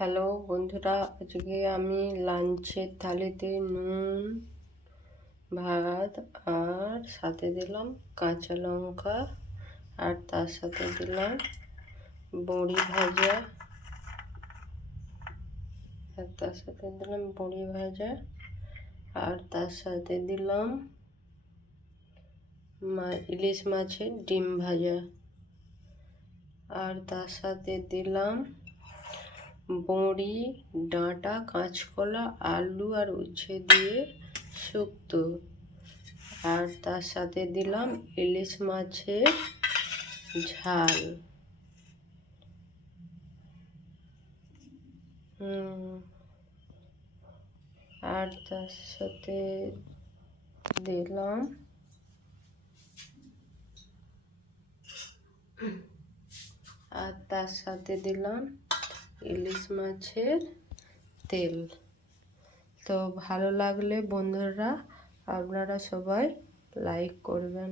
Hello বন্ধুরা, আজকে আমি লাঞ্চের থালিতে নুন, ভাত আর সাথে দিলাম কাঁচা লঙ্কা, আর তার সাথে দিলাম বড়ি ভাজা, আর তার সাথে দিলাম ইলিশ মাছের ডিম ভাজা, আর তার সাথে দিলাম বড়ি, ডাঁটা, কাঁচকলা, আলু আর উচ্ছে দিয়ে শুক্তো, আর তার সাথে দিলাম ইলিশ মাছের ঝাল। আর তার সাথে দিলাম ইলিশ মাছের তেল। তো ভালো লাগলে বন্ধুরা আপনারা সবাই লাইক করবেন।